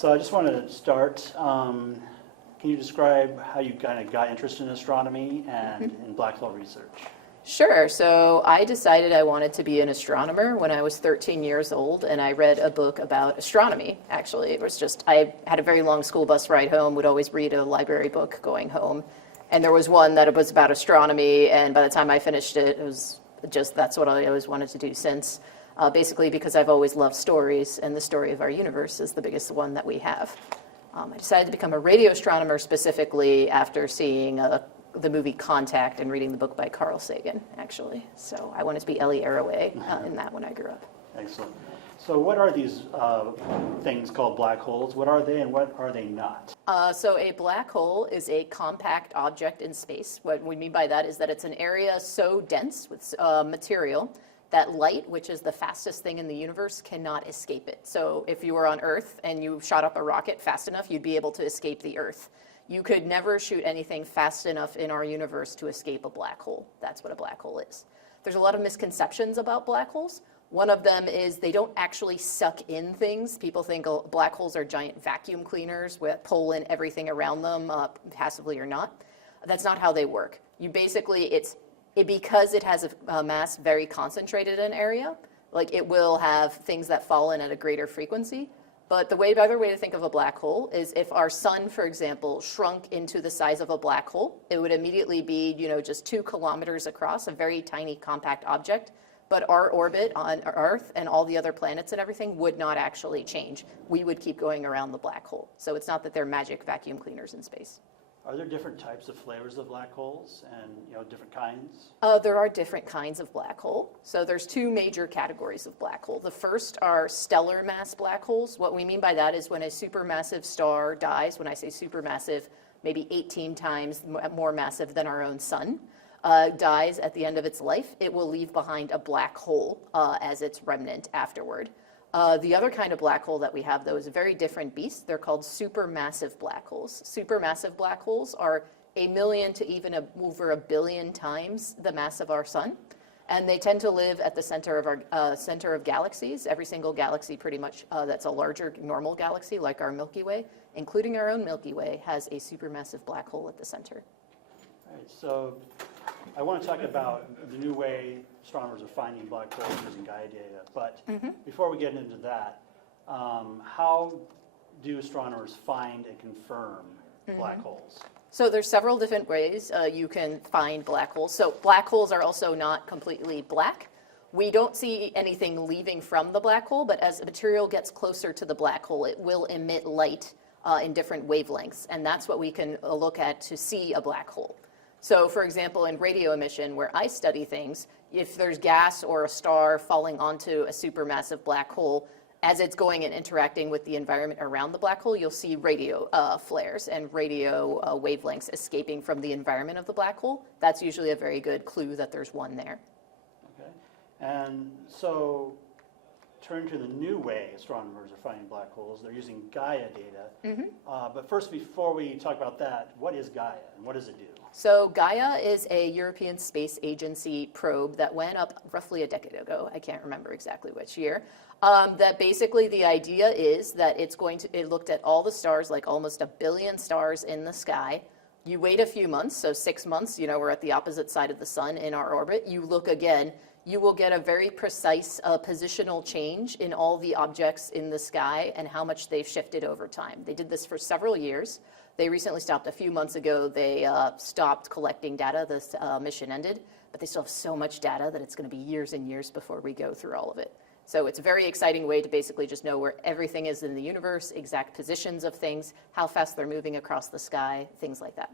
So I just wanted to start. Can you describe how you kind of got interested in astronomy and in black hole research? Sure. So I decided I wanted to be an astronomer when I was 13 years old, and I read a book about astronomy, actually. It was just, I had a very long school bus ride home, would always read a library book going home. And there was one that was about astronomy, and by the time I finished it, it was just, that's what I always wanted to do since. Basically because I've always loved stories, and the story of our universe is the biggest one that we have. I decided to become a radio astronomer specifically after seeing the movie Contact and reading the book by Carl Sagan, actually. So I wanted to be Ellie Arroway in that when I grew up. Excellent. So what are these things called black holes? What are they and what are they not? So a black hole is a compact object in space. What we mean by that is that it's an area so dense with material that light, which is the fastest thing in the universe, cannot escape it. So if you were on Earth and you shot up a rocket fast enough, you'd be able to escape the Earth. You could never shoot anything fast enough in our universe to escape a black hole. That's what a black hole is. There's a lot of misconceptions about black holes. One of them is they don't actually suck in things. People think black holes are giant vacuum cleaners that pull in everything around them, passively or not. That's not how they work. You basically, because it has a mass very concentrated in an area, like it will have things that fall in at a greater frequency. But the other way to think of a black hole is if our sun, for example, shrunk into the size of a black hole, it would immediately be, just 2 kilometers across, a very tiny compact object. But our orbit on Earth and all the other planets and everything would not actually change. We would keep going around the black hole. So it's not that they're magic vacuum cleaners in space. Are there different types of flavors of black holes and different kinds? There are different kinds of black hole. So there's 2 major categories of black hole. The first are stellar mass black holes. What we mean by that is when a supermassive star dies, when I say supermassive, maybe 18 times more massive than our own sun, dies at the end of its life, it will leave behind a black hole as its remnant afterward. The other kind of black hole that we have, though, is a very different beast. They're called supermassive black holes. Supermassive black holes are 1 million to even over 1 billion times the mass of our sun. And they tend to live at the center of our center of galaxies. Every single galaxy pretty much that's a larger normal galaxy like our Milky Way, including our own Milky Way, has a supermassive black hole at the center. All right, so I want to talk about the new way astronomers are finding black holes using Gaia data. But before we get into that, how do astronomers find and confirm black holes? So there's several different ways you can find black holes. So black holes are also not completely black. We don't see anything leaving from the black hole, but as the material gets closer to the black hole, it will emit light in different wavelengths. And that's what we can look at to see a black hole. So for example, in radio emission, where I study things, if there's gas or a star falling onto a supermassive black hole, as it's going and interacting with the environment around the black hole, you'll see radio flares and radio wavelengths escaping from the environment of the black hole. That's usually a very good clue that there's one there. Okay. And so turn to the new way astronomers are finding black holes. They're using Gaia data. But first, before we talk about that, what is Gaia and what does it do? So Gaia is a European Space Agency probe that went up roughly a decade ago. I can't remember exactly which year. That basically the idea is that it looked at all the stars, like almost 1 billion stars in the sky. You wait a few months, so 6 months, we're at the opposite side of the sun in our orbit. You look again, you will get a very precise positional change in all the objects in the sky and how much they've shifted over time. They did this for several years. They recently stopped a few months ago. They stopped collecting data. This mission ended, but they still have so much data that it's going to be years and years before we go through all of it. So it's a very exciting way to basically just know where everything is in the universe, exact positions of things, how fast they're moving across the sky, things like that.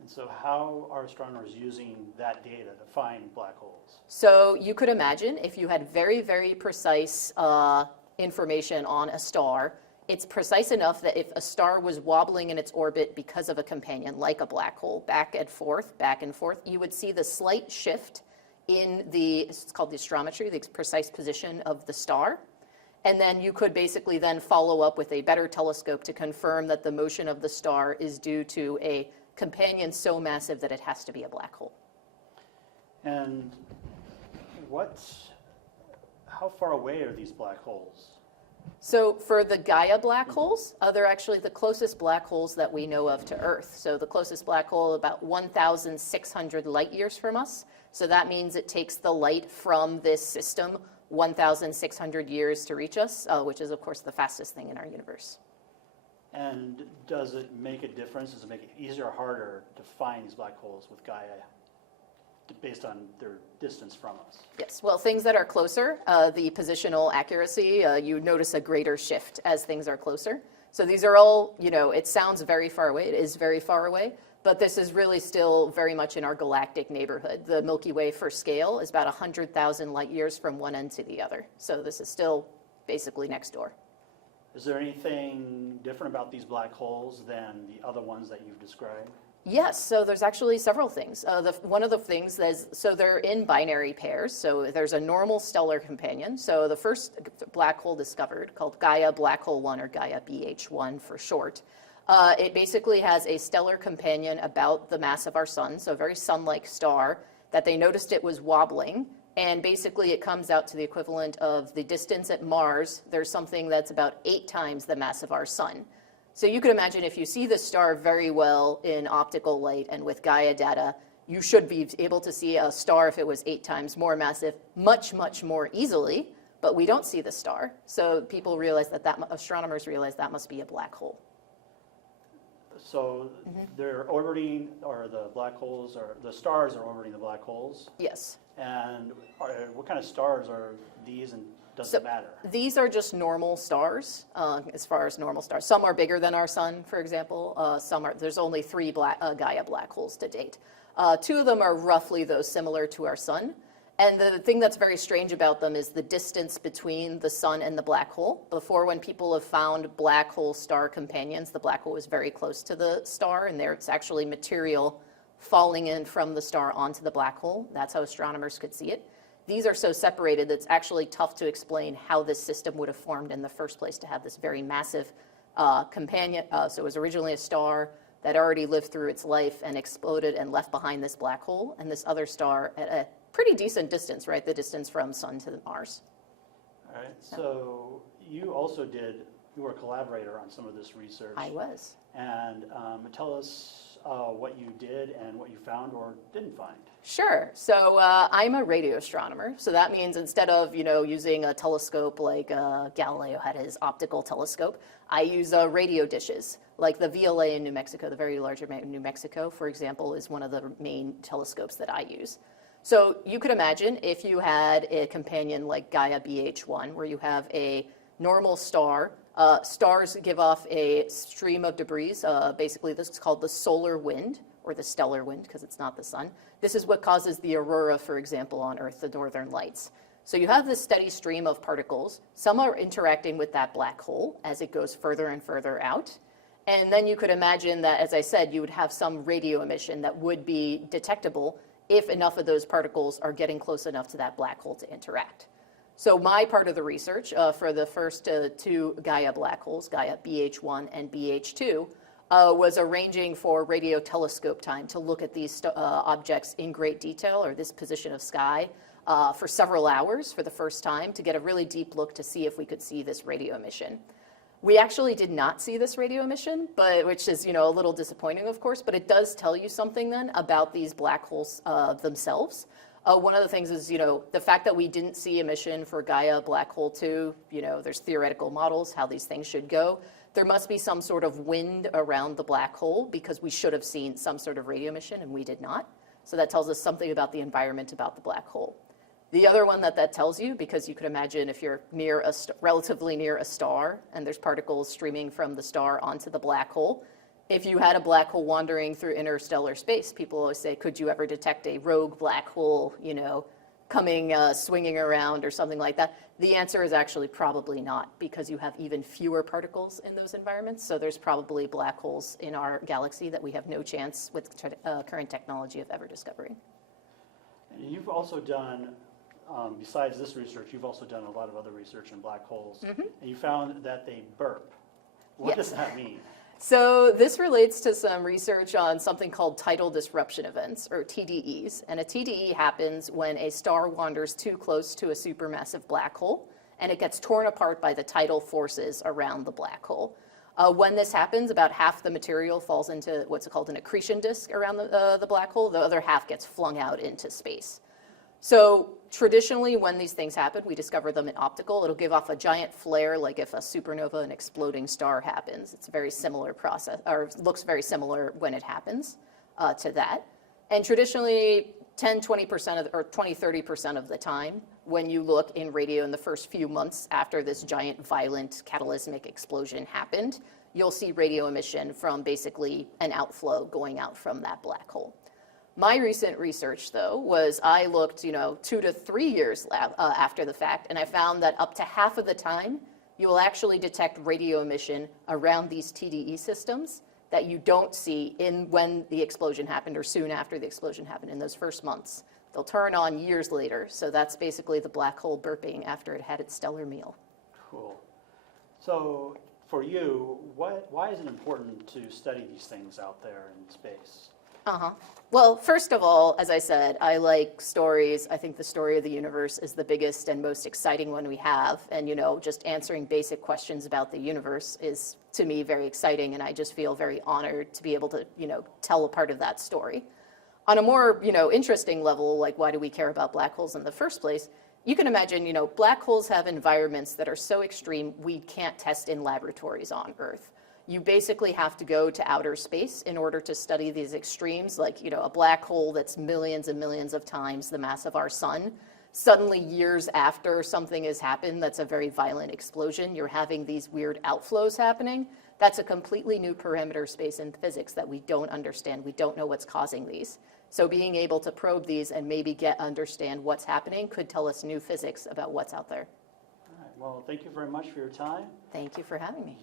And so how are astronomers using that data to find black holes? So you could imagine if you had very, very precise information on a star, it's precise enough that if a star was wobbling in its orbit because of a companion, like a black hole, back and forth, you would see the slight shift in it's called the astrometry, the precise position of the star. And then you could basically then follow up with a better telescope to confirm that the motion of the star is due to a companion so massive that it has to be a black hole. And how far away are these black holes? So for the Gaia black holes, they're actually the closest black holes that we know of to Earth. So the closest black hole about 1,600 light years from us. So that means it takes the light from this system 1,600 years to reach us, which is, of course, the fastest thing in our universe. And does it make a difference? Does it make it easier or harder to find these black holes with Gaia based on their distance from us? Yes, well, things that are closer, the positional accuracy, you notice a greater shift as things are closer. So these are all, it sounds very far away. It is very far away, but this is really still very much in our galactic neighborhood. The Milky Way for scale is about 100,000 light years from one end to the other. So this is still basically next door. Is there anything different about these black holes than the other ones that you've described? Yes, so there's actually several things. One of the things is, so they're in binary pairs. So there's a normal stellar companion. So the first black hole discovered, called Gaia Black Hole 1, or Gaia BH1 for short, it basically has a stellar companion about the mass of our sun, so a very sun-like star, that they noticed it was wobbling. And basically it comes out to the equivalent of the distance at Mars. There's something that's about 8 times the mass of our sun. So you could imagine if you see the star very well in optical light and with Gaia data, you should be able to see a star if it was 8 times more massive much, much more easily, but we don't see the star. So people realize astronomers realize that must be a black hole. So they're orbiting, or the black holes, or the stars are orbiting the black holes? Yes. And what kind of stars are these, and does it matter? These are just normal stars, as far as normal stars. Some are bigger than our sun, for example. There's only 3 Gaia black holes to date. 2 of them are roughly, though, similar to our sun. And the thing that's very strange about them is the distance between the sun and the black hole. Before, when people have found black hole star companions, the black hole was very close to the star, and it's actually material falling in from the star onto the black hole. That's how astronomers could see it. These are so separated that it's actually tough to explain how this system would have formed in the first place to have this very massive companion. So it was originally a star that already lived through its life and exploded and left behind this black hole, and this other star at a pretty decent distance, right? The distance from Sun to Mars. All right, so you were a collaborator on some of this research. I was. And tell us what you did and what you found or didn't find. Sure. So I'm a radio astronomer. So that means instead of using a telescope like Galileo had his optical telescope, I use radio dishes. Like the VLA in New Mexico, the Very Large Array in New Mexico, for example, is one of the main telescopes that I use. So you could imagine if you had a companion like Gaia BH1, where you have a normal star. Stars give off a stream of debris. Basically, this is called the solar wind, or the stellar wind, because it's not the sun. This is what causes the aurora, for example, on Earth, the northern lights. So you have this steady stream of particles. Some are interacting with that black hole as it goes further and further out. And then you could imagine that, as I said, you would have some radio emission that would be detectable if enough of those particles are getting close enough to that black hole to interact. So my part of the research for the first 2 Gaia black holes, Gaia BH1 and BH2, was arranging for radio telescope time to look at these objects in great detail, or this position of sky, for several hours for the first time to get a really deep look to see if we could see this radio emission. We actually did not see this radio emission, which is a little disappointing, of course, but it does tell you something then about these black holes themselves. One of the things is, the fact that we didn't see emission for Gaia Black Hole 2, there's theoretical models how these things should go. There must be some sort of wind around the black hole because we should have seen some sort of radio emission and we did not. So that tells us something about the environment about the black hole. The other one that tells you, because you could imagine if you're relatively near a star and there's particles streaming from the star onto the black hole, if you had a black hole wandering through interstellar space, people always say, could you ever detect a rogue black hole, coming, swinging around or something like that? The answer is actually probably not, because you have even fewer particles in those environments. So there's probably black holes in our galaxy that we have no chance with current technology of ever discovering. And you've also done, besides this research, you've also done a lot of other research in black holes. Mm-hmm. And you found that they burp. What does that mean? So this relates to some research on something called tidal disruption events, or TDEs. And a TDE happens when a star wanders too close to a supermassive black hole. and it gets torn apart by the tidal forces around the black hole. When this happens, about half the material falls into what's called an accretion disk around the black hole. The other half gets flung out into space. So traditionally, when these things happen, we discover them in optical. It'll give off a giant flare, like if a supernova, an exploding star happens. It's a very similar process, or looks very similar when it happens to that. And traditionally, 10, 20% or 20, 30% of the time, when you look in radio in the first few months after this giant violent catalysmic explosion happened, you'll see radio emission from basically an outflow going out from that black hole. My recent research, though, was I looked, 2 to 3 years after the fact, and I found that up to half of the time, you will actually detect radio emission around these TDE systems that you don't see when the explosion happened or soon after the explosion happened in those first months. They'll turn on years later, so that's basically the black hole burping after it had its stellar meal. Cool. So for you, why is it important to study these things out there in space? Well, first of all, as I said, I like stories. I think the story of the universe is the biggest and most exciting one we have. And, just answering basic questions about the universe is, to me, very exciting. And I just feel very honored to be able to, tell a part of that story. On a more, interesting level, like why do we care about black holes in the first place? You can imagine, black holes have environments that are so extreme we can't test in laboratories on Earth. You basically have to go to outer space in order to study these extremes, like, a black hole that's millions and millions of times the mass of our sun. Suddenly, years after something has happened that's a very violent explosion, you're having these weird outflows happening. That's a completely new parameter space in physics that we don't understand. We don't know what's causing these. So being able to probe these and maybe understand what's happening could tell us new physics about what's out there. All right. Well, thank you very much for your time. Thank you for having me.